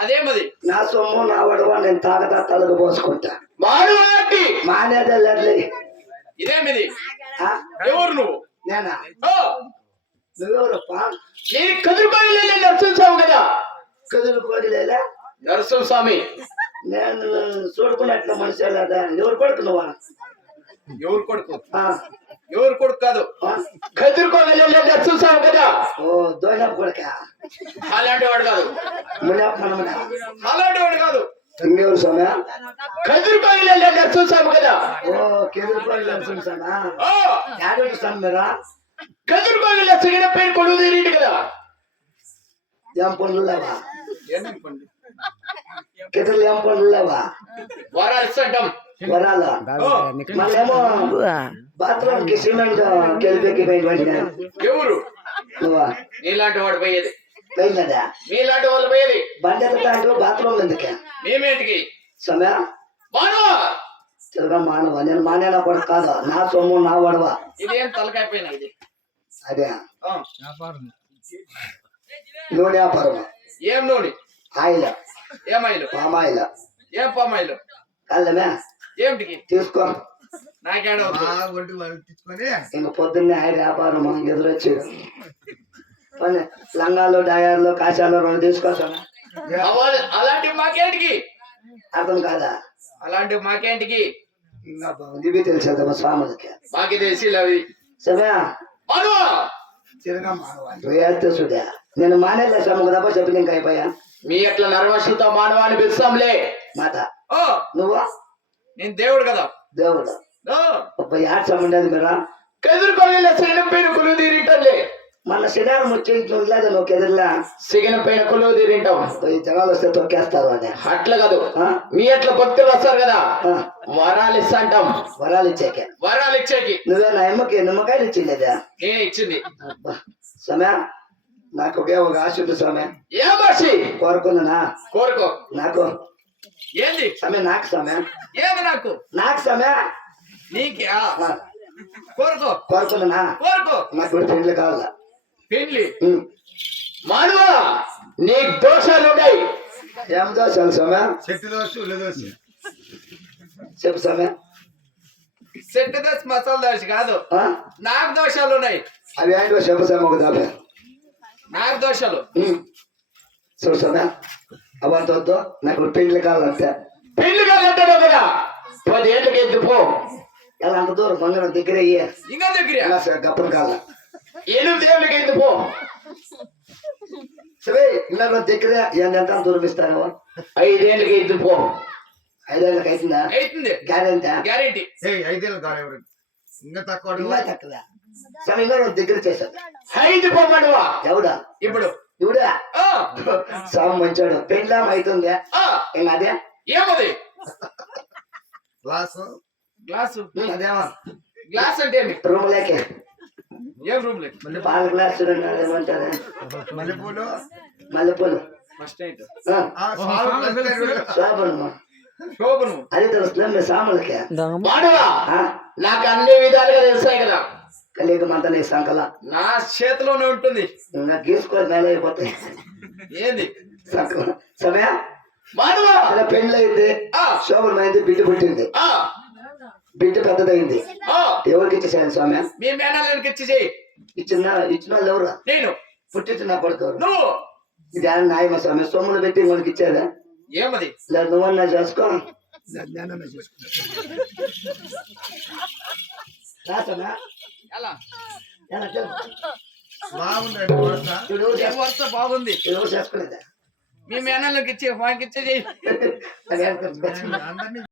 అదేమది నా సొమ్ము నా వడవ నేను తాగదా తలకు పోసుకుంటా మానేదే ఇదేమిది ఎవరు నువ్వు నేనా నువ్వెవరప్పా నేను కదురుకోలే నరసింహస్వామి కదా కదులుకోలేలా నరసింహస్వామి నేను చూడుకున్నట్లు మనిషి లేదా ఎవరు కొడుకున్నావా ఎవరు కొడుకు ఎవరు కొడుకు కాదు కదురుకోలే నరసింహస్వామి కదా ఓ దోణ కొడుక అలాంటి వాడు కాదు అలాంటి వాడు కాదు ఇంకెవరు స్వామి కదురుకోలే నరసింహస్వామి కదా ఓ కెదురుకోలే నరసింహస్వామి యాడోటి స్వామి మీరా కదురుకోలే సిగిన పేరు కొడుకు తీరింటి కదా ఏం పనులు లేవా కెదురులు ఏం పనులు లేవా వరాలు ఇస్తాం వరాలు మళ్ళేమో బాత్రూమ్ కి సిమెంట్ కెలిపెక్కి పోయి ఎవరు నువ్వా నీలాంటి వాడు పోయేది పోయిందా మీలాంటి వాళ్ళు పోయేది బండి ఎత్తాంటూ బాత్రూమ్ ఎందుకే మేమేంటికి సమయ తిరగా మానవ నేను మానేనా కూడా కాదు నా సొమ్ము నా వడవ ఇదేం తలకాయిపోయినా ఇది అదే నూనె వ్యాపారం ఏం నూనె ఆయిల్ ఏమాయిలు పామాయిల్ ఏం పామాయిలు కళ్ళమే ఏమిటికి తీసుకో నాకేడ ఇంక పొద్దున్నే ఆయిల్ వ్యాపారం ఎదురొచ్చాడు పని లంగాలు డయార్లు కాశాలు రెండు తీసుకోసాను అలాంటి మాకేంటికి అర్థం కాదా అలాంటి మాకేంటికి ఇవి తెలిసేదమ్మా స్వాములకి మాకి తెలిసి అవి సమయ చూడా నేను మానేలే స్వామి తప్ప చెప్పి ఇంకా అయిపోయా మీ అట్లా నరవశుతో మానవాన్ని పిలుస్తాంలే మాట నువ్వా నేను దేవుడు కదా దేవుడు యాడ్ సమండేది మీరా కెదురుకోలే సిగిన పైన కొలువు తీరింటలే మన శనివారం వచ్చి లేదా నువ్వు కెదిరిలా సిగిన పైన కొలువు తీరింటాం జనాలు వస్తే తొక్కేస్తారు అని అట్లా కాదు మీ అట్లా భక్తులు వస్తారు కదా వరాలు ఇస్తా అంటాం వరాలు ఇచ్చాకే వరాలు ఇచ్చాకి నువ్వే నా అమ్మకి నిమ్మకాయలు ఇచ్చిందేదా నేనే ఇచ్చింది సమయ నాకు ఒకే ఒక ఆశ ఉంది స్వామి ఏం ఆశ కోరుకున్నా కోరుకో నాకు ఏంది సమయ నాకు సమయ ఏంది నాకు నాకు సమయ నీకే కోరుకో కోరుకున్నా కోరుకో నాకు కూడా పెళ్లి కావాలా పెళ్లి మానవ నీకు దోషాలు ఉన్నాయి ఏం దోషాలు సమయ చెట్టు దోశ ఉల్లి దోశ చెప్పు సమయ చెట్టు దోశ మసాలా దోశ కాదు నాకు దోషాలు ఉన్నాయి అవి ఏంటో చెప్పు సమయ ఒక దాపే నాకు దోషాలు చూడు సమయ అవంత వద్దు నాకు పెళ్లి కావాలంతే పెళ్లి కాదంటాడు కదా 10 ఏళ్ళకి ఎత్తుపో ఎలా అంత దూరం మంగళం దగ్గర ఇంకా దగ్గర గప్పన కాల 8 ఏళ్ళకి ఎత్తుపో సరే ఇలా దగ్గర ఎంత దూరం ఇస్తాను 5 ఏళ్ళకి ఎత్తుపో 5 ఏళ్ళకి అవుతుందా అవుతుంది గ్యారెంటీ 5 ఏళ్ళు కాదు ఎవరు ఇంకా తక్కువ తక్కువ సరే ఇంకా దగ్గర చేశాను 5 పోమడువా ఎవడా ఇప్పుడు ఇవిడా సాము మంచాడు పెళ్ళాం అవుతుంది ఇంకా అదే ఏమది గ్లాసు అదేమో గ్లాస్ అంటే ఏమి రూమ్ లేకే ఏం రూమ్ లేక పాల గ్లాస్ చూడండి ఏమంటారు మల్లెపూలు ఫస్ట్ నైట్ శోభను అది తెలుస్తుంది మీ సాములకి నాకు అన్ని విధాలుగా తెలుస్తాయి కదా కలిగి మంత నీ సంకల నా చేతిలోనే ఉంటుంది ఇంకా గీసుకొని మేళ అయిపోతాయి ఏంది సంకల సమయ పెళ్ళయింది శోభనమైంది బిడ్డ పుట్టింది బిడ్డ పెద్దదైంది ఎవరికి ఇచ్చేసాను స్వామి మీ మేనల్లానికి ఇచ్చేసేయి ఇచ్చిన వాళ్ళు ఎవరు నేను పుట్టించిన కొడుకు నువ్వు ఇది న్యాయమా స్వామి సొమ్ములు పెట్టి వాళ్ళకి ఇచ్చేదా ఏమది లేదు నువ్వన్నా చేసుకో జ్ఞానం చూసుకుంటా రాసనా ఎలా ఎలా చెప్పు బాగుందండి వరుస. చూడు ఈ వరుస బాగుంది చూడు చేసుకునేదా మీ మేనల్లోకి ఇచ్చి మాకు ఇచ్చే చెయ్యి అది ఎంత అందరినీ